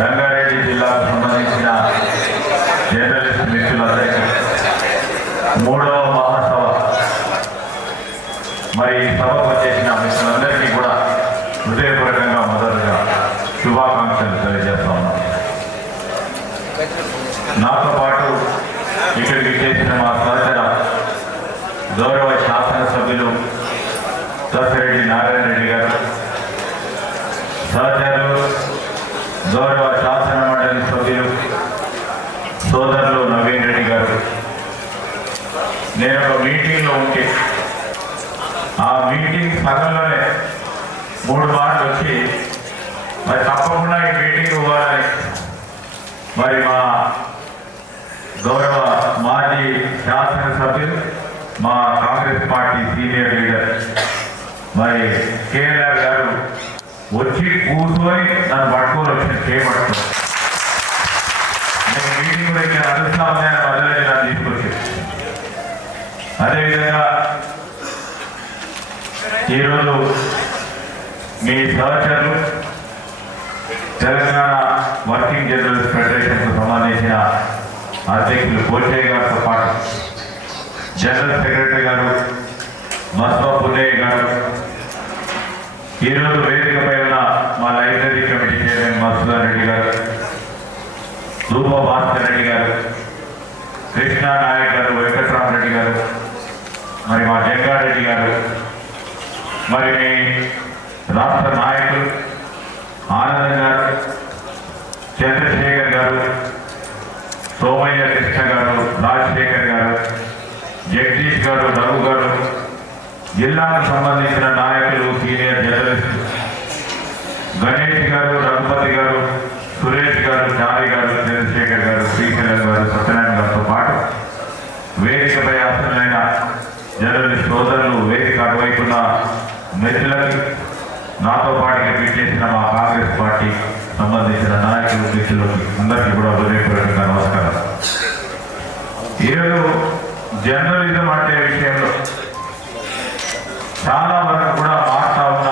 రంగారెడ్డి జిల్లాకు సంబంధించిన జర్నలిస్ట్ మిత్రులందరికీ 3వ మహాసభ మరి సభకు వచ్చేసిన మిత్రులందరికీ కూడా హృదయపూర్వకంగా మొదలుగా శుభాకాంక్షలు తెలియజేస్తా ఉన్నాం. నాతో పాటు ఇక్కడికి చేసిన మా సహచర గౌరవ శాసనసభ్యులు దశరెడ్డి నారాయణ రెడ్డి గారు, సహచరులు గౌరవ శాసన మండలి సభ్యులు సోదరులు నవీన్ రెడ్డి గారు, నేను ఒక మీటింగ్లో ఉంటే ఆ మీటింగ్ సగంలోనే 3 మాటలు వచ్చి మరి తప్పకుండా ఈ మీటింగ్ ఇవ్వాలని మరి మా గౌరవ మాజీ శాసనసభ్యులు మా కాంగ్రెస్ పార్టీ సీనియర్ లీడర్ మరి కేఎల్ఆర్ గారు వచ్చి కూర్చొని నన్ను పట్టుకొని వచ్చిన చేయబడుతుంది. నేను మీటింగ్ గురించి అదృష్టాన్ని మొదలైన నన్ను తీసుకొచ్చింది. అదేవిధంగా ఈరోజు మీ సహచరులు తెలంగాణ వర్కింగ్ జర్నలిస్ట్ ఫెడరేషన్కు సంబంధించిన అధ్యక్షులు కోచయ్య గారితో పాటు జనరల్ సెక్రటరీ గారు మస్వా పుల్లయ్య గారు, ఈరోజు వేదికపై ఉన్న మా library committee chairman Madhusudan Reddy గారు, రూప భాస్కర్ రెడ్డి గారు, కృష్ణా నాయక్ గారు, వెంకట్రామరెడ్డి గారు, మరి మా జంగారెడ్డి గారు, మరి మీ రాష్ట్ర నాయకులు ఆనంద్ గారు, చంద్రశేఖర్ గారు, సోమయ్య కృష్ణ గారు, రాజశేఖర్ గారు, జగదీష్ గారు, రఘు గారు, జిల్లాకు సంబంధించిన నాయకులు సీనియర్ జర్నలిస్టు గణేష్ గారు, రఘుపతి గారు, సురేష్ గారు, చారి గారు, చంద్రశేఖర్ గారు, శ్రీశైలం గారు, సత్యనారాయణ గారితో పాటు వేదికపై ఆసనైన జర్నలిస్ట్ సోదరులు, వేదిక అటువైపున్న మిత్రులకి, నాతో పాటుగా విచ్చేసిన మా కాంగ్రెస్ పార్టీ సంబంధించిన నాయకులు మిత్రులకి అందరికీ కూడా హృదయపూర్వకంగా నమస్కారం. ఈరోజు జర్నలిజం అంటే విషయంలో చాలా వరకు కూడా మారుతా ఉన్న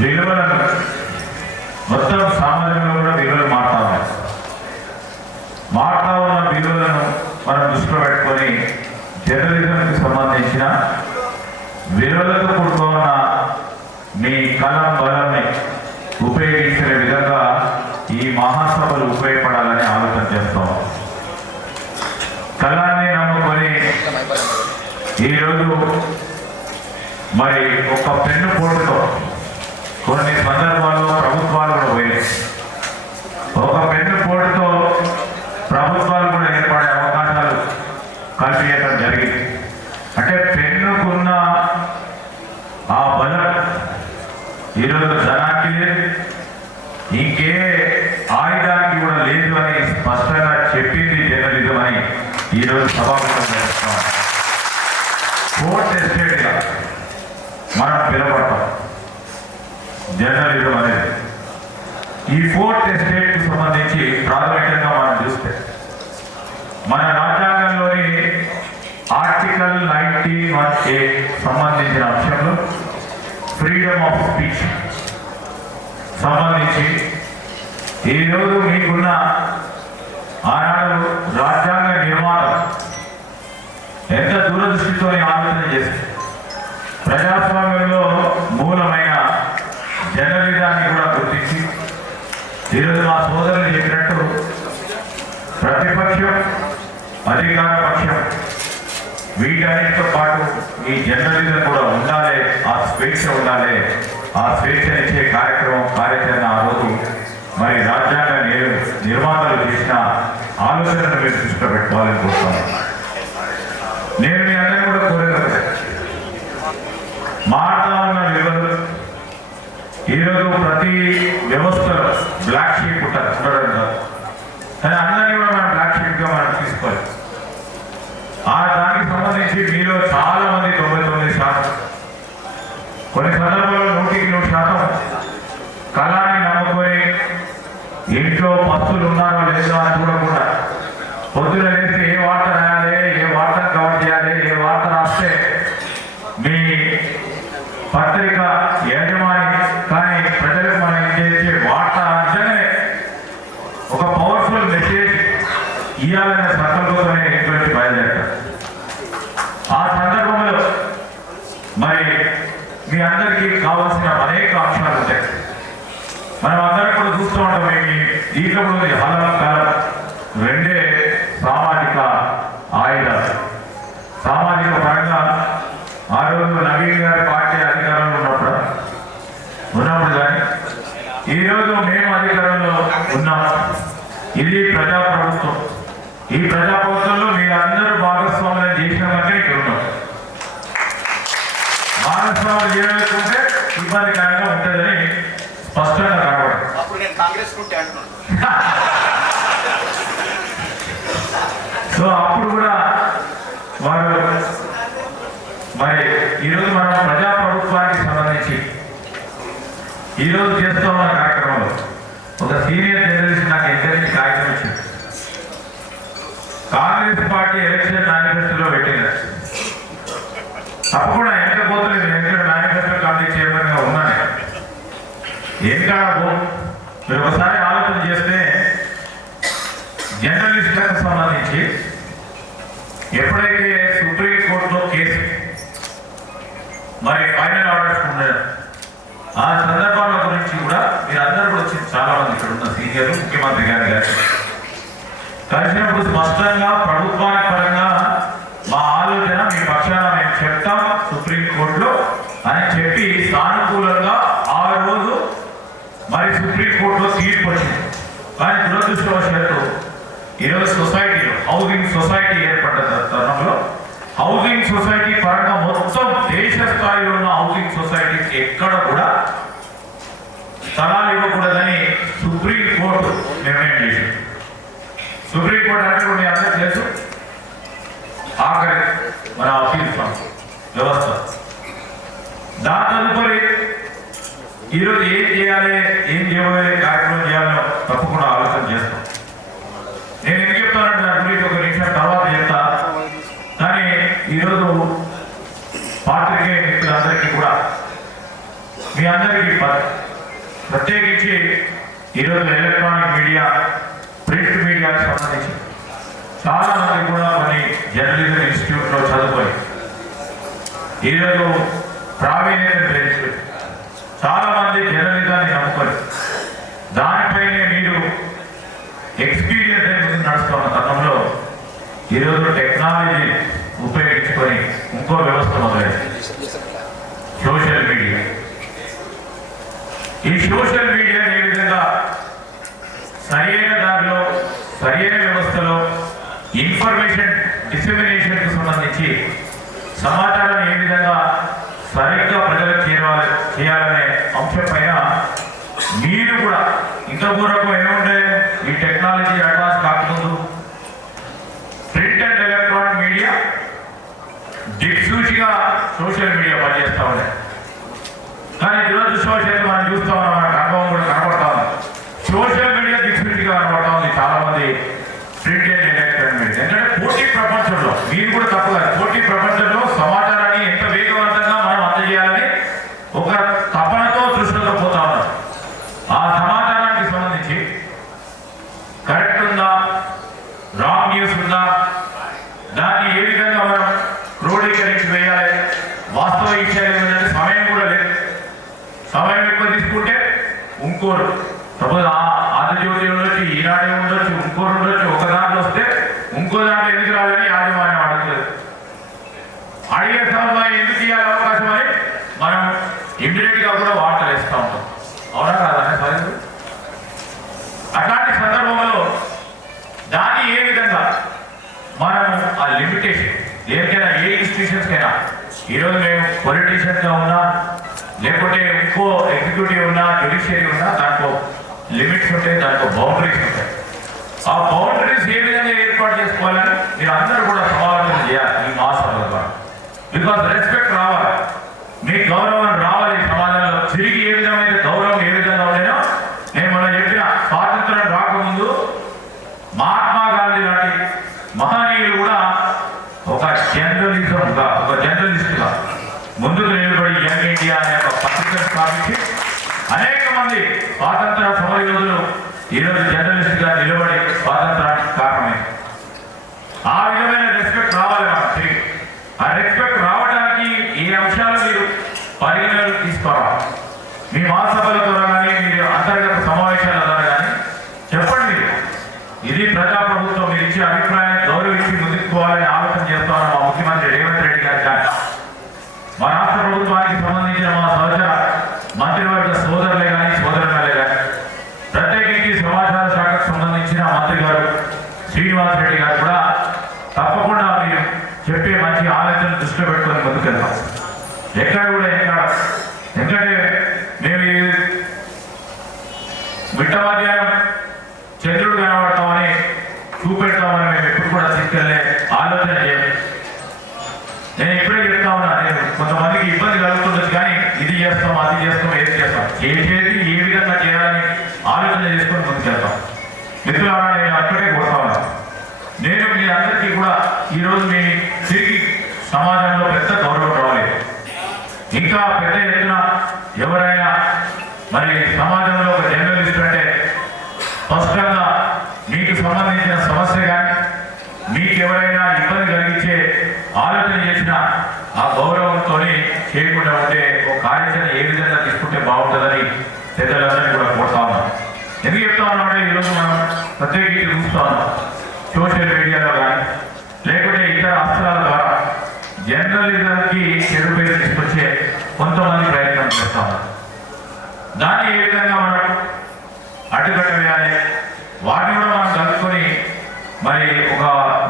విలువలను మొత్తం సమాజంలో కూడా విలువలు మారుతా ఉన్న విలువలను మనం దృష్టిలో పెట్టుకొని జర్నలిజంకి సంబంధించిన విలువలతో కూడుకున్న మీ కలం బలాన్ని ఉపయోగించే విధంగా ఈ మహాసభలు ఉపయోగపడాలని ఆలోచన చేస్తాం. కళాన్ని నమ్ముకొని ఈరోజు మరి ఒక పెన్ను పోటుతో కొన్ని సందర్భాల్లో ప్రభుత్వాలు కూడా పోయాయి. ఒక పెన్ను పోటుతో ప్రభుత్వాలు కూడా ఏర్పడే అవకాశాలు కల్పించడం జరిగింది. అంటే పెన్నుకున్న ఆ బలం ఈరోజు ధనానికి లేదు, ఇంకే ఆయుధానికి కూడా లేదు అని స్పష్టంగా చెప్పింది జర్నలిజం అని ఈరోజు సభాముఖం చేస్తాం. ఫోర్త్ ఎస్టేట్గా మనం పిలవడతాం జర్నలిజం అనేది. ఈ ఫోర్త్ ఎస్టేట్కి సంబంధించి ప్రాథమికంగా మనం చూస్తే మన రాజ్యాంగంలోని ఆర్టికల్ 91A సంబంధించిన అంశంలో ఫ్రీడమ్ ఆఫ్ స్పీచ్ సంబంధించి ఈరోజు మీకున్న ఆనాడు రాజ్యాంగ నిర్మాణం ఎంత దూరదృష్టితో ఆలోచన చేస్తే ప్రజాస్వామ్యంలో మూలమైన జర్నలిజాన్ని కూడా గుర్తించి ఈరోజు మా సోదరులు చెప్పినట్టు ప్రతిపక్షం, అధికార పక్షం వీటన్నిటితో పాటు ఈ జర్నలిజం కూడా ఉండాలి, ఆ స్వేచ్ఛ ఉండాలి. ఆ స్వేచ్ఛనిచ్చే కార్యాచరణ ఆ రోజు మరి రాజ్యాంగ నిర్మాణాలు చేసిన ఆలోచనను మీరు దృష్టిలో పెట్టుకోవాలని కోరుతాను. నేను మీ అందరినీ కూడా కోరేది మారుతా ఉన్న విలువలు ఈరోజు ప్రతి వ్యవస్థలో బ్లాక్ షీప్ ఉండడం కాదు, కానీ అందరినీ కూడా మనం బ్లాక్ షీప్గా మనం తీసుకోవాలి. దానికి సంబంధించి మీలో చాలా మంది 99%, కొన్ని సందర్భాల్లో 100% కళాన్ని నమ్ముకొని ఇంట్లో పస్తులు ఉన్నారో లేదో అని చూడకుండా పొద్దున లేస్తే ఏ వార్త రాయాలి, ఏ వార్తను కవర్ చేయాలి, ఏ వార్త రాస్తే మీ పత్రిక యజమాని కానీ ప్రజల మనం అందరం కూడా చూస్తూ ఉంటాం. దీంట్లో కూడా ఉంది హలం కలం రెండే సామాజిక ఆయుధాలు. సామాజిక పరంగా ఆ రోజు నవీన్ గారి పార్టీ అధికారంలో ఉన్నప్పుడు కానీ ఈరోజు మేము అధికారంలో ఉన్నాం. ఇది ప్రజాప్రభుత్వం. ఈ ప్రజాప్రభుత్వంలో మీరు అందరూ భాగస్వామ్యం చేసినామంటే ఇక్కడ ఉన్నాం. భాగస్వామ్యం చేయలేకుంటే ఇబ్బందికరంగా ఉంటుందని స్పష్టంగా కనబడదు. సో అప్పుడు కూడా వారు మరి ఈరోజు మనం ప్రజాప్రభుత్వానికి సంబంధించి ఈరోజు చేస్తూ ఉన్న కార్యక్రమంలో ఒక సీనియర్ జర్నలిస్ట్ నాకు ఎంకరేజ్ కాగితం వచ్చింది. కాంగ్రెస్ పార్టీ ఎలక్షన్ మేనిఫెస్టోలో పెట్టింది. తప్పకుండా ఎంకపోతలేదు. ఎందుకంటే మేనిఫెస్టో కమిటీ చైర్మన్ గా ఉన్నాను. ఏం కాదు, మీరు ఒకసారి ఆలోచన చేస్తే జర్నలిస్టులకు సంబంధించి ఎప్పుడైతే సుప్రీంకోర్టులో కేసు మరి ఫైనల్ ఆర్డర్స్ ఉండదు, ఆ సందర్భాల గురించి కూడా మీరు అందరూ కూడా వచ్చింది. చాలా మంది ఇక్కడ ఉన్న సీనియర్లు ముఖ్యమంత్రి గారు కలిసినప్పుడు స్పష్టంగా ప్రభుత్వానికి పరంగా మా ఆలోచన మీ పక్షాన మేము చెప్తాం సుప్రీంకోర్టులో అని చెప్పి సానుకూలంగా ఆ రోజు మరి సుప్రీంకోర్టులో తీర్పు వచ్చింది. కానీ దురదృష్టవశాత్తు ఈరోజు సొసైటీలో హౌసింగ్ సొసైటీ ఏర్పడ్డ తరుణంలో హౌసింగ్ సొసైటీ పరంగా మొత్తం దేశ స్థాయిలో ఉన్న హౌసింగ్ సొసైటీకి ఎక్కడ కూడా స్థలాలు ఇవ్వకూడదని సుప్రీంకోర్టు నిర్ణయం చేసింది. సుప్రీంకోర్టు అంటే మీ అందరికీ తెలుసు, ఆఖరి మన అప్పీల్ వ్యవస్థ. దాని తదుపరి ఈరోజు ఏం చేయాలి, ఏం చేయబోయే కార్యక్రమం చేయాలో తప్పకుండా ఆలోచన చేస్తాం. నేను ఎందుకు చెప్తానంటే దాని గురించి ఒక నిమిషం తర్వాత చెప్తా. కానీ ఈరోజు పాత్రికేయ మిత్రులందరికీ కూడా మీ అందరికీ ప్రత్యేకించి ఈరోజు ఎలక్ట్రానిక్ మీడియా ప్రింట్ మీడియాకి సంబంధించి చాలా మంది కూడా కొన్ని జర్నలిజం ఇన్స్టిట్యూట్లో చదువుకొని ఈరోజు ప్రావీణ్యత పెంచుకొని చాలా మంది జర్నలిజాన్ని నమ్ముకొని దానిపైనే మీరు ఎక్స్పీరియన్స్ అనేది నడుస్తున్న తరుణంలో ఈరోజు టెక్నాలజీ ఉపయోగించుకొని ఇంకో వ్యవస్థ మొదలైంది, సోషల్ మీడియా. ఈ సోషల్ మీడియా ఏ విధంగా సరైన దారిలో సరైన వ్యవస్థలో ఇన్ఫర్మేషన్ డిసెమినేషన్కు సంబంధించి సమాచారాన్ని ఏ విధంగా సరిగ్గా ప్రజలకు చేయాలనే అంశం పైన మీరు కూడా ఇంతవరకు ఏముండే ఈ టెక్నాలజీ అడ్వాన్స్ కాకముందు ప్రింట్ అండ్ ఎలక్ట్రానిక్ మీడియా దిక్సూచిగా సోషల్ మీడియా పనిచేస్తూ ఉన్నాయి. కానీ దురదృష్టవశాత్తు మనం చూస్తూ ఉన్నాం, మనకు అనుభవం కూడా కనబడతా ఉంది. సోషల్ మీడియా దిక్సూచిగా కనబడతా ఉంది చాలా మంది ప్రింట్ అండ్ ఎలక్ట్రానిక్ మీడియా. ఎందుకంటే పోటీ ప్రపంచంలో మీరు కూడా తప్పగా పోటీ ప్రపంచంలో సమాచారాన్ని ఎంత వేగవంతంగా మనం అందజేయాలని ఒక తపనతో దృష్టిలో పోతా ఉన్నారు. ఆ సమాచారానికి సంబంధించి కరెక్ట్ ఉందా, రాంగ్ న్యూస్ ఉందా, దాన్ని ఏ విధంగా మనం క్రోడీకరించి వేయాలి, వాస్తవ విషయాలు ఏంటంటే సమయం కూడా లేదు. సమయం ఎక్కువ తీసుకుంటే ఇంకోరు సపోజ్ ఆంధ్రజ్యోతి ఉండొచ్చు, ఈనాడే ఉండొచ్చు, ఇంకోరు ఉండొచ్చు, ఒక దాంట్లో వస్తే ఇంకో దాంట్లో ఎందుకు రాదని యాజమాన్యం అడుగుతుంది. అడిగే సమయం ఎందుకు ఇవ్వాలి అవకాశం అని మనం ఇమ్మీడియట్ గా కూడా వార్తలు వేస్తూ ఉంటాం. అవునా కాదనే సార్? అట్లాంటి సందర్భంలో దాన్ని ఏ విధంగా మనం ఆ లిమిటేషన్ దేనికైనా ఏ ఇన్స్టిట్యూషన్స్ కైనా ఈరోజు మేము పొలిటీషియన్స్ గా ఉన్నా లేకుంటే ఇంకో ఎగ్జిక్యూటివ్ ఉన్నా జ్యుడిషియరీ ఉన్నా దాంట్లో లిమిట్స్ ఉంటాయి, దాంట్లో బౌండరీస్ ఉంటాయి. ఆ బౌండరీస్ ఏ విధంగా ఏర్పాటు చేసుకోవాలని మీరు అందరూ కూడా సమాలోచన చేయాలి ఈ మాసాల ద్వారా. బికాస్ రెస్పెక్ట్ రావాలి, మీ గౌరవం రావాలి సమాజంలో. తిరిగి ఏ విధమైన గౌరవం ఏ విధంగా ఉండేనో నేను మనం చెప్పిన స్వాతంత్రం రాకముందు మహాత్మా గాంధీ లాంటి మహనీయులు కూడా ఒక జర్నలిస్ట్గా ముందుకు నిలబడి యంగ్ ఇండియా అనే ఒక పత్రికను స్థాపించి అనేక మంది స్వాతంత్ర సమరయోధులు ఈరోజు జర్నలిస్ట్గా నిలబడి స్వాతంత్రానికి కారణమైంది. ఆ విధమైన రెస్పెక్ట్ రావాలి మనం తిరిగి. ఆ రెస్పెక్ట్ రావడానికి ఈ అంశాలు మీరు పరిగణనలోకి తీసుకోవాలి. మీ మహాసభల ద్వారా కానీ మీరు అంతర్గత మిట్ట మధ్యాహ్నం చంద్రుడు కనబడతామని చూపెడతామని మేము ఎప్పుడు కూడా తీసుకెళ్లే ఆలోచన చేయాలి. నేను ఇప్పుడే చెప్తా ఉన్నా, నేను కొంతమందికి ఇబ్బంది కలుగుతుండొచ్చు, కానీ ఇది చేస్తాం అది చేస్తాం ఏది చేస్తాం చేసేది ఏ విధంగా చేయాలని ఆలోచన చేసుకొని ముందుకెళ్తాం. మిత్రులారా, నేను అక్కడే కోరుతా ఉన్నా, నేను మీ అందరికీ కూడా ఈరోజు మీ తిరిగి సమాజంలో పెద్ద గౌరవం రావాలి. ఇంకా పెద్ద ఎత్తున ఎవరైనా మరి సమాజంలో ఒక జర్నలిస్ట్ అంటే స్పష్టంగా మీకు సంబంధించిన సమస్య కానీ మీకు ఎవరైనా ఇబ్బంది కలిగించే ఆలోచన చేసిన ఆ గౌరవంతో చేయకుండా ఉంటే ఒక కార్యాచరణ ఏ విధంగా తీసుకుంటే బాగుంటుందని పెద్దలందరినీ కూడా కోరుతా ఉన్నాం. ఎందుకు చెప్తా ఉన్నామంటే ఈరోజు మనం ప్రత్యేకించి చూస్తా ఉన్నాం, సోషల్ మీడియాలో కానీ లేకుంటే ఇతర అస్త్రాల ద్వారా జర్నలిజంకి చెడు పేరు తీసుకొచ్చే కొంతమంది ప్రయత్నం చేస్తా ఉన్నాం. దాన్ని ఏ విధంగా మనం అడ్డుకట్ట వేయాలి, వాటిని కూడా మనం కలుపుకొని మరి ఒక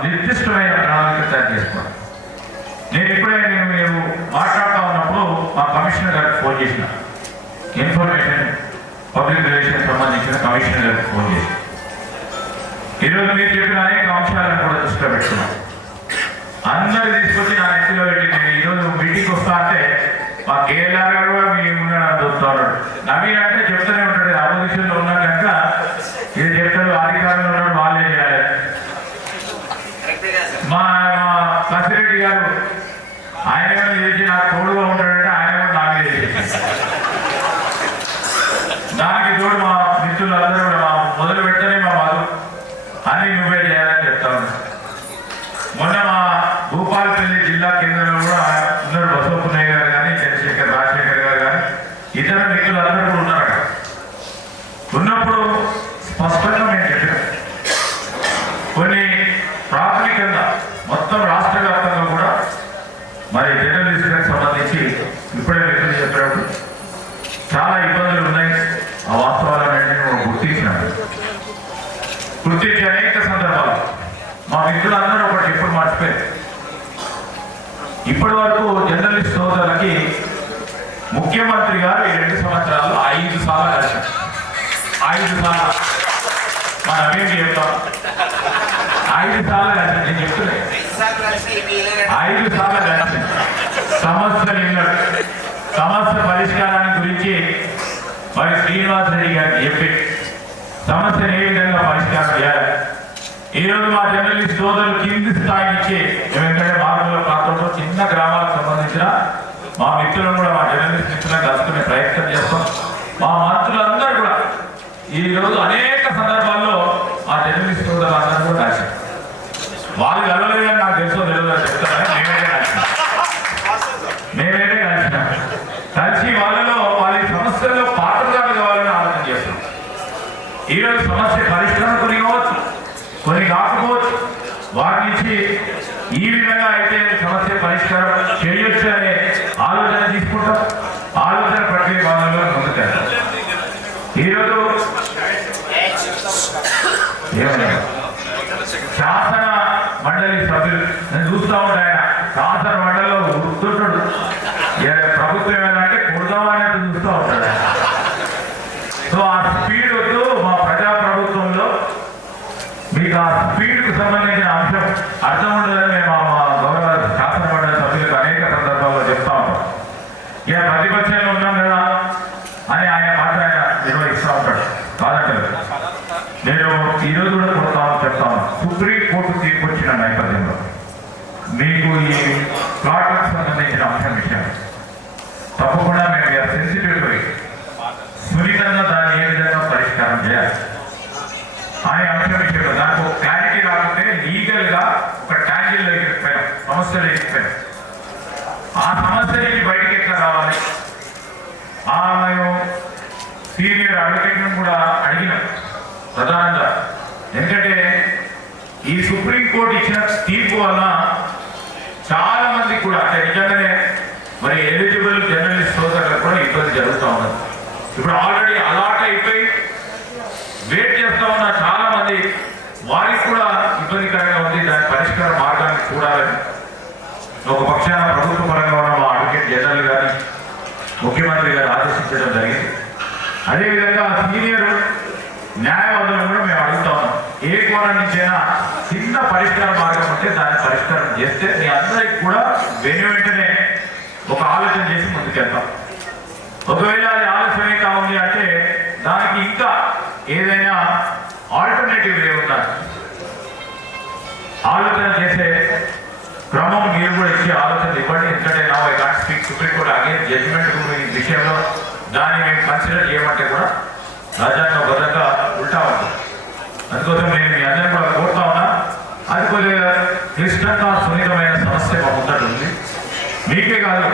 నిర్దిష్టమైన ప్రణాళిక తయారు చేసుకోవాలి. నేను మీరు మాట్లాడుతూ ఉన్నప్పుడు మా కమిషనర్ గారికి ఫోన్ చేసిన, ఇన్ఫర్మేషన్ పబ్లిక్ రిలేషన్ సంబంధించిన కమిషనర్ గారికి ఫోన్ చేసిన, ఈరోజు మీరు చెప్పిన అనేక అంశాలను కూడా దృష్టిలో పెట్టుకున్నాం. అందరు తీసుకొచ్చి నా నెత్తిలో పెట్టి నేను ఈరోజు మీటింగ్కి వస్తా అంటే మా కేఎల్ఆర్ గారు కూడా మీ ఉన్నాడని చూస్తున్నాడు. నవీన్ అంటే చెప్తూనే ఉంటాడు, అపోజిషన్లో ఉన్నాడు కనుక ఇది చెప్తాడు, అధికారంలో ఉన్నాడు వాళ్ళే చేయాలి. మా కసిరెడ్డి గారు ఆయన చేసి నాకు తోడుగా ఉంటాడంటే ఆయన కూడా నా మీద చేసి దానికి తోడు మా మిత్రులందరూ కూడా మా మొదలు పెట్టనే మా మధు అన్ని నువ్వే చేయాలని చెప్తా ఉన్నాడు. మొన్న మా భూపాలపల్లి జిల్లా కేంద్రంలో కూడా ఉన్నారు, బసవపున్నయ్య గారు కానీ చంద్రశేఖర్ రాజశేఖర్ గారు కానీ ఇతర మిత్రులందరూ కూడా ఉన్నారు. అక్కడ ఉన్నప్పుడు స్పష్టంగా మేము చెప్పాం, కొన్ని ప్రాథమికంగా మొత్తం రాష్ట్ర వ్యాప్తంగా కూడా మరి జర్నలిస్టులకు సంబంధించి ఇప్పుడే మిత్రులు చెప్పినప్పుడు చాలా ఇబ్బందులు ఉన్నాయి. ఆ వాస్తవాలన్నింటినీ మనం గుర్తించి అనేక సందర్భాలు మా మిత్రులందరూ ఒకటి ఎప్పుడు మర్చిపోయారు. ఇప్పటి వరకు జర్నలిస్ట్ సోదరులకి ముఖ్యమంత్రి గారు ఈ 2 సంవత్సరాల్లో 5 సార్లు కలిశారు. 5 సార్లు మా నవీన్ చెప్తాం, 5 సార్లు కలిసి నేను చెప్తున్నాను, 5 సార్లు కలిసి సమస్య పరిష్కారాన్ని గురించి మరి శ్రీనివాస్ రెడ్డి గారికి చెప్పి సమస్యను ఏ విధంగా పరిష్కారం చేయాలి. ఈరోజు మా జర్నలిస్ట్ సోదరులు కింది స్థాయి నుంచి ఎందుకంటే మార్గంలో ప్రాంతంలో చిన్న గ్రామాలకు సంబంధించిన మా మిత్రులను కూడా మా జర్నలిస్ట్ మిత్రులను కలుసుకునే ప్రయత్నం చేస్తాం. మా మంత్రులందరూ కూడా ఈరోజు అనేక సందర్భాల్లో ఆ జర్నలిస్ట్ సోదరులందరూ కూడా కలిసారు. వాళ్ళు కలవలేదని నాకు తెలుసో తెలియదు చెప్తారని మేమైతే కలిసినాం. కలిసి వాళ్ళలో వాళ్ళ సమస్యల్లో పాత్రదారులు కావాలని ఆలోచన చేస్తున్నాం. ఈరోజు సమస్య పరిష్కారం కొన్ని కావచ్చు, కొన్ని కాకపోవచ్చు, వారి నుంచి ఈ విధంగా అయితే సమస్య పరిష్కారం చేయొచ్చు అనే ఆలోచన తీసుకుంటాం. ఆలోచన ప్రక్రియ భాగంలో ముందుకెళ్తాం. ఈరోజు శాసన మండలి సభ్యులు నేను చూస్తూ ఉంటా, ఆయన శాసన మండలిలో గుర్తుంటాడు, ప్రభుత్వం ఏమైనా అంటే కుడదామన్నట్టు చూస్తూ ఉంటాడు. సో ఆ స్పీడ్ వద్దు. మా ప్రజా ప్రభుత్వంలో మీకు ఆ స్పీడ్కు సంబంధించిన అంశం అర్థం ఉండదని మేము మా గౌరవ శాసన మండలి సభ్యులకు అనేక సందర్భాల్లో చెప్తా ఉంటాం. ఇక ప్రతిపక్షంలో ఉన్నాం కదా అని ఆయన పాత్ర ఆయన నిర్వహిస్తూ ఉంటాడు, కాదంటారు. నేను ఈరోజు కూడా చెప్తాను, సుప్రీంకోర్టు తీర్పు వచ్చిన నేపథ్యంలో మీకు ఈ ప్లాట్లకు సంబంధించిన అంశం విషయం తప్పకుండా మేము సెన్సిటివ్ సున్నితంగా దాన్ని ఏ విధంగా పరిష్కారం చేయాలి అనే అంశం విషయంలో దానికి ఒక క్లారిటీ రాకుంటే లీగల్గా ఒక ట్యాంగిల్ ఎక్కిపోయాం, సమస్యలు ఎక్కిపోయాం. ఆ సమస్య నుంచి బయటికి ఎట్లా రావాలి, మేము సీనియర్ అడ్వకేట్లను కూడా అడిగినాం ప్రధానంగా. ఎందుకంటే ఈ సుప్రీంకోర్టు ఇచ్చిన తీర్పు వల్ల చాలా మందికి కూడా అంటే నిజంగానే మరి ఎలిజిబుల్ జర్నలిస్ట్ సోదరులకు కూడా ఇబ్బంది జరుగుతూ ఉన్నది. ఇప్పుడు ఆల్రెడీ అలాట్ అయిపోయి వెయిట్ చేస్తూ ఉన్న చాలా మంది వారికి కూడా ఇబ్బందికరంగా ఉంది. దాని పరిష్కార మార్గాన్ని చూడాలని ఒక పక్షాన ప్రభుత్వ పరంగా ఉన్న మా అడ్వకేట్ జనరల్ గారిని ముఖ్యమంత్రి గారు ఆదేశించడం జరిగింది. అదేవిధంగా సీనియర్ న్యాయవాదులను కూడా మేము అడుగుతా ఉన్నాం. ఏ కోణం నుంచైనా చిన్న పరిష్కార మార్గం ఉంటే దాన్ని పరిష్కారం చేస్తే మీ అందరికి కూడా వెంటనే ఒక ఆలోచన చేసి ముందుకెళ్తాం. ఒకవేళ అది ఆలోచన కావాలి అంటే దానికి ఇంకా ఏదైనా ఆల్టర్నేటివ్ వే ఉండాలి. ఆలోచన చేసే క్రమం మీరు కూడా ఇచ్చే ఆలోచన ఇవ్వండి. ఎందుకంటే నా I can't speak supreme court against judgement ఈ విషయంలో దాన్ని మేము కన్సిడర్ చేయమంటే కూడా రాజ్యాంగబద్ధంగా ఉల్టా ఉంటుంది. అందుకోసం నేను మీ అందరినీ కూడా కోరుతా ఉన్నా. అది కొద్దిగా క్లిష్టంగా సున్నితమైన సమస్య మా ముందట ఉంది. మీకే కాదు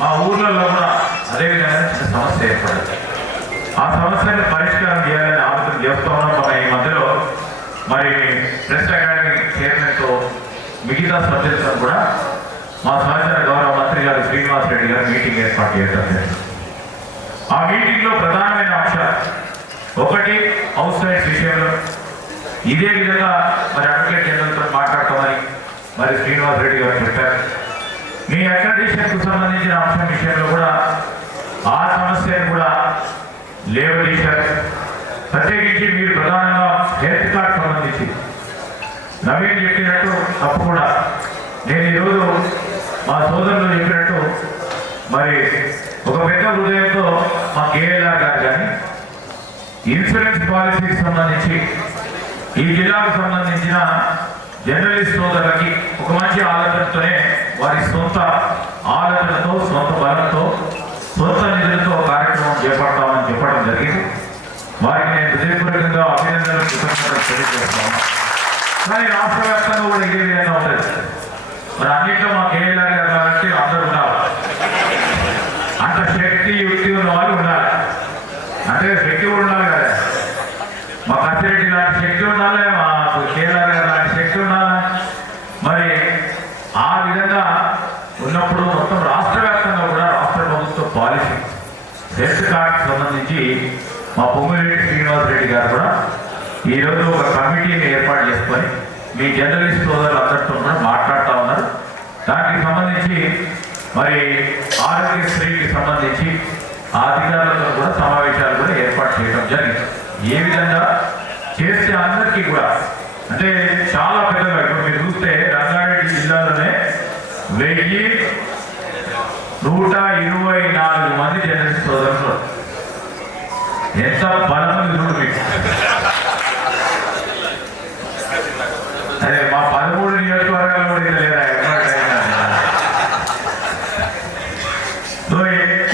మా ఊర్లలో కూడా అదేవిధంగా చిన్న సమస్య ఏర్పడింది. ఆ సమస్యను పరిష్కారం చేయాలని ఆలోచన చేస్తూ ఉన్నాం. మన ఈ మధ్యలో మరి ప్రెస్ అకాడమీ చైర్మన్తో మిగతా సభ్యులతో కూడా మా సహచర గౌరవ మంత్రి గారు శ్రీనివాస్ రెడ్డి గారు మీటింగ్ ఏర్పాటు చేయడం జరిగింది. ఆ మీటింగ్లో ప్రధానమైన అంశాలు ఒకటి హౌస్ రైట్స్ విషయంలో ఇదే విధంగా మరి అడ్వకేట్ జనరల్తో మాట్లాడతామని మరి శ్రీనివాస్ రెడ్డి గారు చెప్పారు. మీ అక్రెడిటేషన్కు సంబంధించిన అంశం విషయంలో కూడా ఆ సమస్యను కూడా లేవదీశారు. ప్రత్యేకించి మీరు ప్రధానంగా హెల్త్ కార్డ్ సంబంధించి నవీన్ చెప్పినట్టు తప్పు కూడా నేను ఈరోజు మా సోదరులు చెప్పినట్టు మరి ఒక పెద్ద హృదయంతో మా కేఎల్ఆర్ గారు కానీ ఇన్సూరెన్స్ పాలసీకి సంబంధించి ఈ జిల్లాకు సంబంధించిన జర్నలిస్ట్ సోదరులకి ఒక మంచి ఆలోచనతోనే వారి సొంత ఆలోచనతో సొంత బలంతో సొంత నిధులతో కార్యక్రమం చేపడతామని చెప్పడం జరిగింది. వారికి నేను హృదయపూర్వకంగా అభినందనలు కృతజ్ఞతలు తెలియజేస్తాను. కానీ రాష్ట్ర వ్యాప్తంగా కూడా ఇదే విధంగా ఉంటుంది. మరి అన్నింటిలో మా కేఎల్ఆర్ గారు కాబట్టి అందరూ ఉన్నారు. అంత శక్తి యుక్తి ఉన్న వాళ్ళు ఉండాలి. అంటే శక్తి కూడా ఉండాలి కదా. మా కసిరెడ్డి లాంటి శక్తి ఉండాలి, మా కేఎల్ఆర్ గారు లాంటి శక్తి ఉండాలి. మరి ఆ విధంగా ఉన్నప్పుడు మొత్తం రాష్ట్ర వ్యాప్తంగా కూడా రాష్ట్ర ప్రభుత్వ పాలసీ హెల్త్ కార్డ్కి సంబంధించి మా పొంగులేటి శ్రీనివాస్ రెడ్డి గారు కూడా ఈరోజు ఒక కమిటీని ఏర్పాటు చేసుకొని మీ జర్నలిస్ట్ సోదరులందరితో కూడా మాట్లాడుతూ ఉన్నారు. దానికి సంబంధించి మరి ఆరోగ్యశ్రీకి సంబంధించి ఆ అధికారులతో కూడా సమావేశాలు కూడా ఏర్పాటు చేయడం జరిగింది. ఏ విధంగా చేస్తే అందరికీ కూడా అంటే చాలా పెద్దగా ఇప్పుడు మీరు చూస్తే రంగారెడ్డి జిల్లాలోనే 1124 మంది జర్నలిస్ట్ సోదరులు. ఎంత బలం చూడు మీకు. అదే మా 13 నియోజకవర్గాలు కూడా ఇది లేదా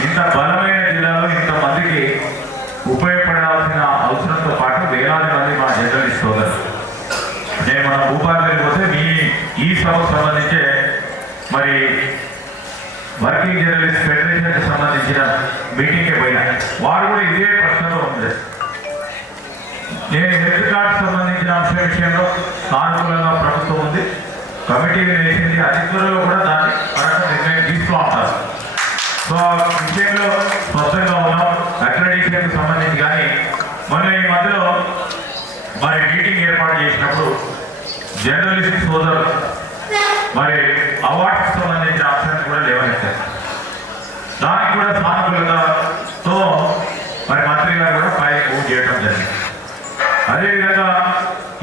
ఇంత బలమైన జిల్లాలో ఇంతమందికి ఉపయోగపడాల్సిన అవసరంతో పాటు వేలాది మంది మా జర్నలిస్ట్ సోదరులు. నేను మన భూపాల్ వెళ్ళిపోతే ఈ సభకు సంబంధించే మరి వర్కింగ్ జర్నలిస్ట్ ఫెడరేషన్కి సంబంధించిన మీటింగ్కి పోయినా వారు కూడా ఇదే ప్రశ్నలో ఉంది. నేను హెల్త్ కార్డు సంబంధించిన అంశం విషయంలో సానుకూలంగా ప్రభుత్వం ఉంది, కమిటీ వేసింది, అధికారులు కూడా దాన్ని కరెక్ట్ నిర్ణయం తీసుకోవాలి. సో ఆ విషయంలో స్పష్టంగా ఉన్నాం. అక్రెడిటేషన్కి సంబంధించి కానీ మొన్న ఈ మధ్యలో మరి మీటింగ్ ఏర్పాటు చేసినప్పుడు జర్నలిస్ట్ సోదరులు మరి అవార్డ్స్కి సంబంధించిన అంశాన్ని కూడా లేవనెత్తారు. దానికి కూడా సానుకూలతతో మరి మంత్రి గారు కూడా పై మూవ్ చేయడం జరిగింది. అదేవిధంగా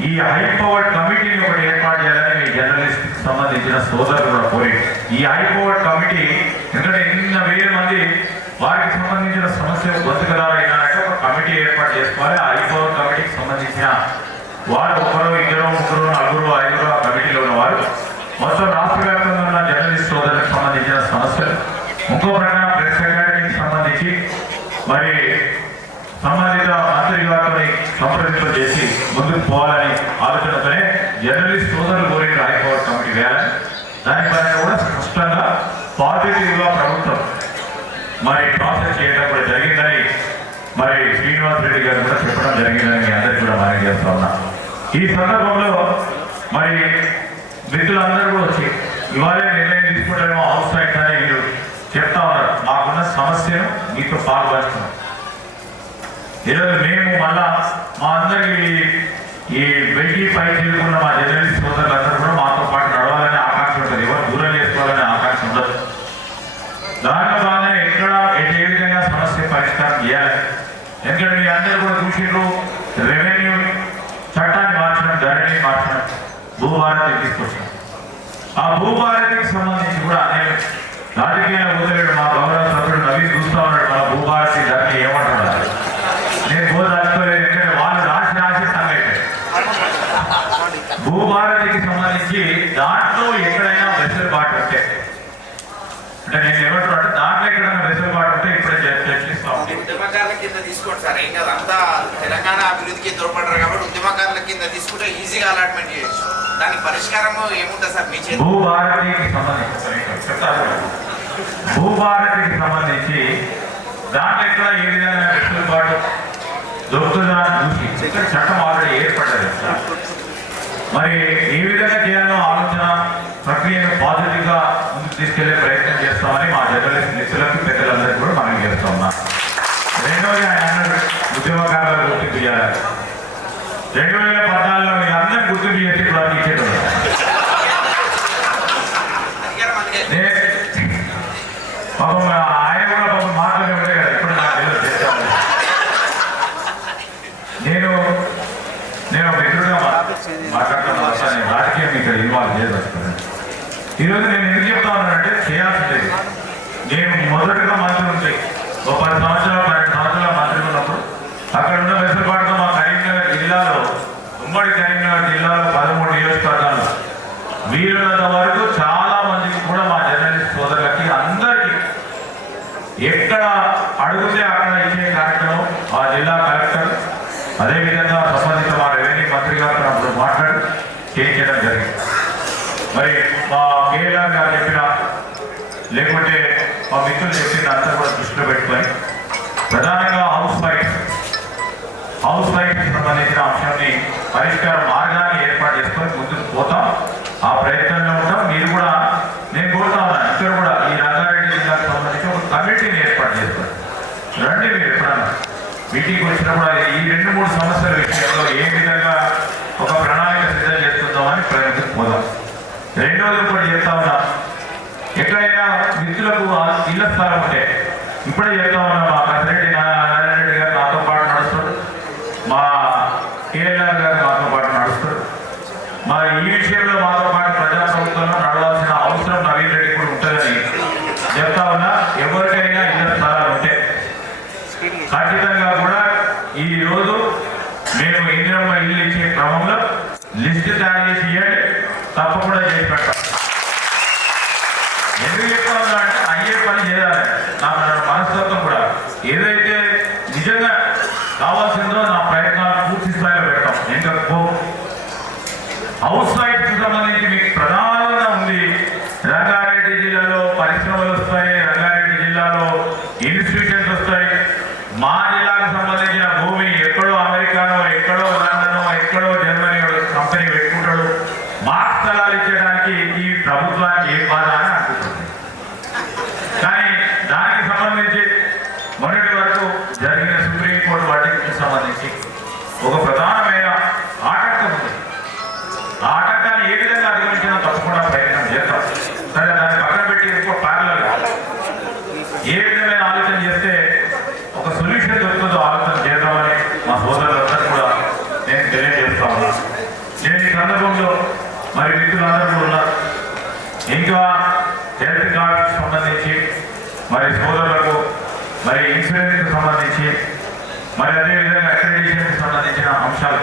ఈ హై పవర్ కమిటీని ఒకటి ఏర్పాటు చేయాలని మీ జర్నలిస్ట్ సంబంధించిన సోదరులు కూడా కోరింది. ఈ హై పవర్ కమిటీ ఎందుకంటే ఎన్న వేల మంది వారికి సంబంధించిన సమస్యలు బతుకరాలైనారంటే ఒక కమిటీ ఏర్పాటు చేసుకోవాలి. ఆ హై పవర్ కమిటీకి సంబంధించిన వారు ఒకరు, ఇద్దరు, ముగ్గురు, నలుగురు, ఐదుగురు ఆ కమిటీలో ఉన్నవారు మొత్తం రాష్ట్ర వ్యాప్తంగా ఉన్న జర్నలిస్ట్ సోదరులకు సంబంధించిన సమస్యలు, ఇంకో ప్రకారం ప్రెస్ అకాడమీకి సంబంధించి మరి సంబంధిత మంత్రి గారిని సంప్రదింప చేసి ముందుకు పోవాలని ఆలోచనతోనే జర్నలిస్ట్ సోదరులు కోరిన హైకోర్టు కమిటీ వేయాలని దానిపైన కూడా స్పష్టంగా పాజిటివ్గా ప్రభుత్వం మరి ప్రాసెస్ చేయడం కూడా జరిగిందని మరి శ్రీనివాస్ రెడ్డి గారు కూడా చెప్పడం జరిగిందని మీ అందరికీ కూడా మనం చేస్తా ఉన్నాం. ఈ సందర్భంలో మరి మిత్రులందరూ కూడా వచ్చి ఇవాళే నిర్ణయం తీసుకుంటారేమో హౌస్ రైట్ అని మీరు చెప్తా ఉన్నారు. మాకున్న సమస్యను మీతో పాల్పంచుకున్నాం. ఈరోజు మేము మళ్ళా మా అందరికి ఈ 1000 పై తీసుకున్న మా జర్నలిస్ట్ సోదరులందరూ కూడా మాతో పాటు నడవాలనే ఆకాంక్ష ఉంటుంది. ఎవరు దూరం చేసుకోవాలనే ఆకాంక్ష ఉండదు. దానిలో భాగంగా ఎక్కడ ఏ విధంగా సమస్య పరిష్కారం చేయాలి. ఎందుకంటే మీ అందరూ కూడా చూసిండ్రు రెవెన్యూ చట్టాన్ని మార్చడం, ధరణి మార్చడం, భూభారతి తీసుకొచ్చాం. ఆ భూభారతికి సంబంధించి కూడా నేను రాజకీయాల వదిలేడు మా గౌరవ సభ్యుడు నవీన్ చూస్తా ఉన్నాడు. మన భూభారతి ధరణి ఏమంటున్నారు, నేను పోదాచుకోలేదు. ఎందుకంటే వాళ్ళు రాసి సంగతి భూభారతికి సంబంధించి దాంట్లో ఎక్కడైనా వెసులుబాటు ఉంటే, అంటే నేను ఏమంటున్నా దాంట్లో ఎక్కడైనా వెసులుబాటు ఉంటే ఇప్పుడే చర్చిస్తాం. ఉద్యమకారుల కింద తీసుకోండి సార్, ఏం కాదు. అంతా తెలంగాణ అభివృద్ధికి దొరకపడరు కాబట్టి ఉద్యమకారుల కింద తీసుకుంటే ఈజీగా అలాట్మెంట్ చేయొచ్చు. దానికి పరిష్కారం ఏముంటుంది సార్ మీ చేతి? భూభారతికి సంబంధించి చెప్తారు. భూభారతికి సంబంధించి దాంట్లో ఎక్కడ ఏ విధంగా వెసులుబాటు దొరుకుతుందా చూసి ఇక్కడ చట్టం ఆల్రెడీ ఏర్పడ్డది. మరి ఏ విధంగా చేయాలో ఆలోచన ప్రక్రియను పాజిటివ్ గా ముందుకు తీసుకెళ్లే ప్రయత్నం చేస్తామని మా జర్నలిస్ట్ మిత్రులకు పెద్దలందరికీ కూడా మనం చేస్తా ఉన్నాం. రెండవది ఆయన ఉద్యమకారుల గుర్తింపు చేయాలి. 2014లో మీ అందరినీ గుర్తింపు చేసి కూడా ఇచ్చేది పాపం ఆయన కూడా పాపం మాటలు ఉంటాయి కదా. ఇప్పుడు నాకు తెలియదు. నేను మిత్రుడుగా మాట్లాడుతున్నా, నేను రాజకీయం ఇక్కడ ఇన్వాల్వ్ చేయదలుచుకున్నాను. ఈరోజు నేను ఎందుకు చెప్తా ఉన్నానంటే చేయాల్సింది. నేను మొదటగా మంత్రి ఉంటే 10 సంవత్సరాలు 12 సంవత్సరాల మంత్రి ఉన్నప్పుడు అక్కడ ఉన్న వెసులుబాటుతో మా కరీంనగర్ జిల్లాలో, ఉమ్మడి కరీంనగర్ జిల్లాలో 13 నియోజకవర్గాలు వీలున్నంత వరకు చాలా మందికి కూడా మా జర్నలిస్ట్ సోదరులకి అందరికీ ఎక్కడ అడుగుతే అక్కడ ఇచ్చే కార్యక్రమం ఆ జిల్లా కలెక్టర్ అదేవిధంగా సంబంధిత మా రెవెన్యూ మంత్రి గారు అప్పుడు మాట్లాడి చేయించడం జరిగింది. మరి మా కేఎల్ఆర్ గారు చెప్పిన, లేకుంటే మా మిత్రులు చెప్పిన అంతా కూడా దృష్టిలో పెట్టుకొని ప్రధానంగా హౌస్ రైట్స్ సంబంధించిన అంశాన్ని పరిష్కార మార్గాన్ని ఏర్పాటు చేసుకొని ముందుకు పోతాం. ఆ ప్రయత్నంలో ఉంటాం. మీరు కూడా నేను కోరుతా ఉన్నాను, ఇక్కడ కూడా ఈ రంగారెడ్డి జిల్లాకు సంబంధించి ఒక కమిటీని ఏర్పాటు చేస్తారు. రండి, మీరు ఎప్పుడన్నా మీటింగ్కి వచ్చినప్పుడు ఈ 2-3 సమస్యల విషయంలో ఏ విధంగా ఒక ప్రణాళిక సిద్ధం చేస్తుందామని ప్రయత్నం పోదాం. రెండోది కూడా చెప్తా ఉన్నా, ఎక్కడైనా మిత్రులకు ఇళ్ల స్థలం ఉంటే ఇప్పుడే చెప్తా ఉన్నా, మా కసిరెడ్డి నారాయణరెడ్డి గారు నాతో పాటు నడుస్తారు, మా కేఎల్ఆర్ గారు మాతో పాటు నడుస్తారు. మా ఈ విషయంలో మాతో పాటు ప్రజా ప్రభుత్వంలో నడవాల్సిన అవసరం నవీన్ రెడ్డి కూడా ఉంటుందని చెప్తా ఉన్నా. ఎవరికైనా ఇళ్ల స్థలాలు ఉంటే ఖచ్చితంగా కూడా ఈ రోజు మేము ఇందిరమ్మ ఇల్లు ఇచ్చే క్రమంలో లిస్టు తయారు చేసి ఇవ్వండి, తప్పకుండా చేసి పెట్టాలి. ఎందుకు చెప్తా ఉన్నా అంటే అయ్యే పని చేయాలి. నా మనస్తత్వం కూడా ఏదైతే నిజంగా కావాల్సిందో నా ప్రయత్నాలు పూర్తి స్థాయిలో పెడతాం. ఇంకా హౌస్ రైట్స్ సంబంధించి మీకు ప్రధానంగా ఉంది. రంగారెడ్డి జిల్లాలో పరిశ్రమలు వస్తాయి, రంగారెడ్డి జిల్లాలో ఇన్స్టిట్యూషన్స్ వస్తాయి. మా జిల్లాకు సంబంధించిన భూమి ఎక్కడో అమెరికానో, ఎక్కడో లండనో, ఎక్కడో జర్మనీ కంపెనీ పెట్టుకుంటాడు. మా స్థలాలు ఇచ్చడానికి ఈ ప్రభుత్వానికి ఏం బాధ అని అనుకుంటుంది. కానీ దానికి సంబంధించి మొన్నటి వరకు జరిగిన సుప్రీంకోర్టు వాటికి సంబంధించి ఒక ప్రధానమైన ఆటంకం ఉంది. ఆ ఆటంకాన్ని ఏ విధంగా అధిగమించినా తప్పకుండా ప్రయత్నం చేస్తాం. సరే, దాన్ని పక్కన పెట్టి ఇంకో ప్యారలల్ ఏ విధమైన ఆలోచన చేస్తే ఒక సొల్యూషన్ దొరుకుతుందో ఆలోచన చేద్దామని మా సోదరులందరూ కూడా నేను తెలియజేస్తా ఉన్నా. నేను ఈ సందర్భంలో మరి మిత్రులందరూ ఉన్నారు. ఇంకా హెల్త్ కార్డ్కి సంబంధించి మరి సోదరులకు మరి ఇన్సూరెన్స్కి సంబంధించి మరి అదేవిధంగా అక్రెడిటేషన్కి సంబంధించిన అంశాలు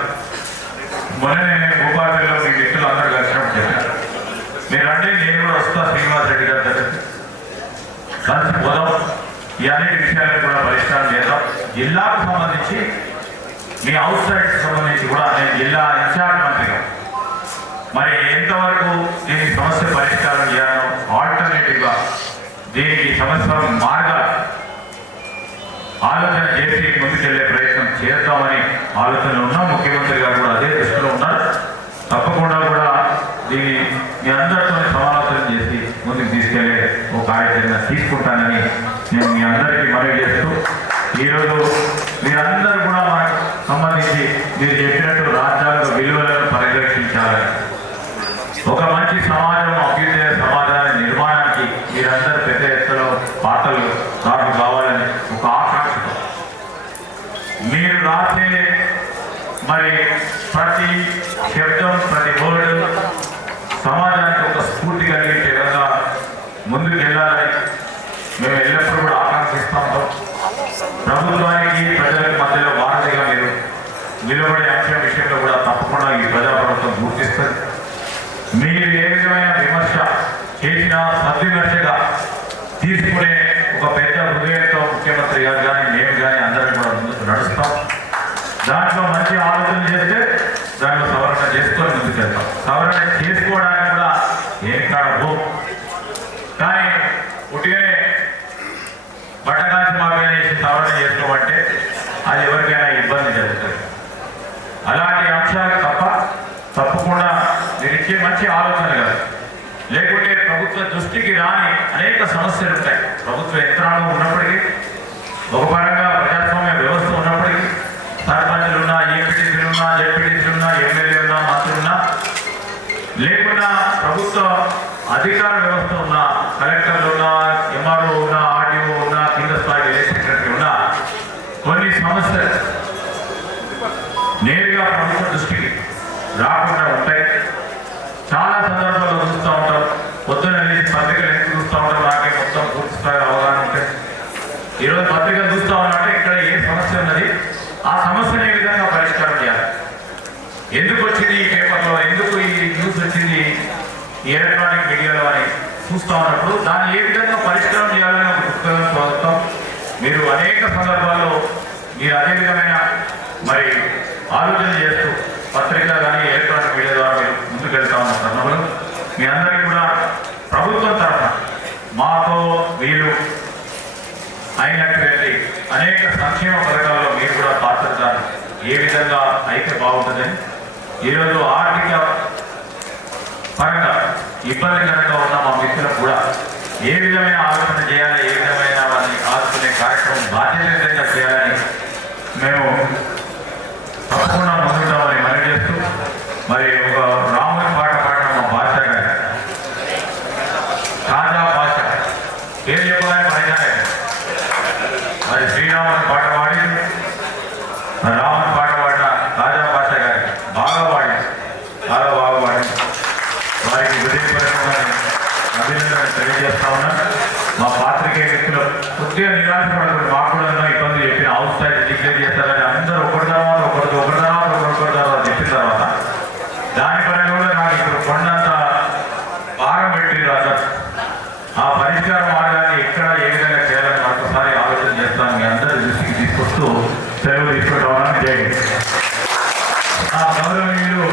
మొన్ననే నేను భూపాలలో మీ మిత్రులు అందరూ కలిసినప్పుడు చెప్పాను. మీరు అంటే నేను కూడా వస్తా, శ్రీనివాస్ రెడ్డి గారి దగ్గరికి కలిసి పోదాం, ఈ అన్నిటి విషయాలను కూడా పరిష్కారం చేద్దాం. జిల్లాకు సంబంధించి మీ హౌస్ రైట్స్ సంబంధించి కూడా నేను జిల్లా ఇన్ఛార్జ్ మంత్రిగా మరి ఎంతవరకు దీనికి సమస్య పరిష్కారం చేయాలో ఆల్టర్నేటివ్గా దీనికి సమస్య మార్గాలు ఆలోచన చేసి ముందుకెళ్లే ప్రయత్నం చేద్దామని ఆలోచనలు ఉన్నాం. ముఖ్యమంత్రి గారు కూడా అదే దృష్టిలో ఉన్నారు. తప్పకుండా కూడా దీన్ని మీ అందరితో సమాలోచన చేసి ముందుకు తీసుకెళ్లే ఒక కార్యాచరణ తీసుకుంటానని నేను మీ అందరికీ మనవి చేస్తూ, ఈరోజు మీరందరూ కూడా మనకు సంబంధించి మీరు చెప్పినట్టు రాజ్యాంగ విలువలను పరిరక్షించాలని, ఒక మంచి సమాజం, అభ్యుదయ సమాజాన్ని నిర్మాణానికి మీరందరూ పెద్ద ఎత్తులో పాటలు కావాలని ఒక ఆకాంక్షతో మీరు రాసే మరి ప్రతి శబ్దం ప్రతి వర్డ్ సమాజానికి ఒక స్ఫూర్తి కలిగించే విధంగా ముందుకు వెళ్ళాలని మేము ఎల్లప్పుడూ కూడా ఆకాంక్షిస్తూ ఉంటాం. ప్రభుత్వానికి ప్రజలకు మధ్యలో వారధిగా మీరు నిలబడే అంశం విషయంలో కూడా తప్పకుండా ఈ ప్రజాప్రభుత్వం గుర్తిస్తుంది. మీరు ఏ విధమైన విమర్శ చేసినా సద్విమర్శగా తీసుకునే ఒక పెద్ద హృదయంతో ముఖ్యమంత్రి గారు కానీ మేము కానీ అందరం కూడా ముందుకు నడుస్తాం. దాంట్లో మంచి ఆలోచన చేస్తే దాంట్లో సవరణ చేసుకొని ముందుకు వెళ్తాం. సవరణ చేసుకోవడానికి కూడా ఏం కాదు, కానీ ఉట్టిగానే బట్టకాల్సి మాఫియా చేసి సవరణ చేసుకోమంటే అది ఎవరికైనా ఇబ్బంది జరుగుతుంది. అలాంటి అంశాలు తప్పకుండా మీరు ఇచ్చే మంచి ఆలోచన కాదు. లేకుంటే ప్రభుత్వ దృష్టికి రాని అనేక సమస్యలు ఉంటాయి. ప్రభుత్వ యంత్రాంగం ఉన్నప్పటికీ, ఒక పరంగా ప్రజాస్వామ్య వ్యవస్థ ఉన్నప్పటికీ, సర్పంచులున్నా, ఎంపీటీసీలున్నా, జెడ్పీటీసీలున్నా, ఎమ్మెల్యేలున్నా, మంత్రులున్నా, లేకున్నా ప్రభుత్వ అధికార వ్యవస్థ ఉన్న కలెక్టర్లు ఉన్నా, ఎంఆర్ఓ ఉన్నా, ఆర్డీఓ ఉన్నా, కింద స్థాయి విలేజ్ సెక్రటరీ ఉన్నా, కొన్ని సమస్యలు నేరుగా ప్రభుత్వ దృష్టికి రాకుండా ఉంటాయి. చాలా సందర్భాల్లో చూస్తూ ఉంటాం. పొద్దున్న వెళ్ళి పత్రికలు ఎందుకు చూస్తూ ఉంటాం, నాకే మొత్తం పూర్తి స్థాయి అవగాహన ఉంటాయి. ఈరోజు పత్రికలు చూస్తూ ఉన్నామంటే ఇక్కడ ఏ సమస్య ఉన్నది, ఆ సమస్యను ఏ విధంగా పరిష్కారం చేయాలి, ఎందుకు వచ్చింది ఈ పేపర్లో, ఎందుకు ఈ న్యూస్ వచ్చింది ఈ ఎలక్ట్రానిక్ మీడియాలో అని చూస్తూ ఉన్నప్పుడు దాన్ని ఏ విధంగా పరిష్కారం చేయాలని ఒక పుస్తకం చదువుతాం. మీరు అనేక సందర్భాల్లో మీరు అదే విధమైన మరి ఆలోచన చేస్తూ పత్రిక కానీ ఎలక్ట్రానిక్ మీడియా ద్వారా మీరు ముందుకు వెళ్తా ఉన్న తరుణంలో మీ అందరికీ కూడా ప్రభుత్వం తరఫున మాతో వీలు అయినటువంటి అనేక సంక్షేమ పథకాల్లో మీరు కూడా పాత్రదారు ఏ విధంగా అయితే బాగుంటుందని, ఈరోజు ఆర్థిక పరంగా ఇబ్బందికరంగా ఉన్న మా మిత్రులకు కూడా ఏ విధమైన ఆలోచన చేయాలి, ఏ విధమైన వారిని ఆదుకునే కార్యక్రమం బాధ్యతంగా చేయాలని మేము తప్పకుండా ముందుంటామని మనవి చేస్తూ, మరి ఒక రాముని పాట పాడిన మా భాష గారి తాజా భాష ఏం చెప్పాలని పైదానే మరి శ్రీరాముని పాట పాడి రాముని పాట పాడిన తాజా భాష గారి బాగా పాడి వారికి హృదయపూర్వకమైన అభినందనలు తెలియజేస్తా ఉన్నాను. మా పాత్రికేయ వ్యక్తులు కొద్దిగా నిరాశపడకుండా మాకు కూడా ఇబ్బంది చెప్పిన హౌస్ స్థాయి డిక్లేర్ చేస్తారని అందరూ ఒకటి తర్వాత చెప్పిన తర్వాత దానిపైన కూడా నాకు ఇప్పుడు కొండంత భారం పెట్టింది. అందరూ ఆ పరిష్కార మార్గాన్ని ఎక్కడ ఏ విధంగా చేయాలని మరొకసారి ఆలోచన చేస్తాను. మీ అందరి దృష్టికి తీసుకొస్తూ సెలవు తీసుకుంటామని జై. ఆ గౌరవనీయులు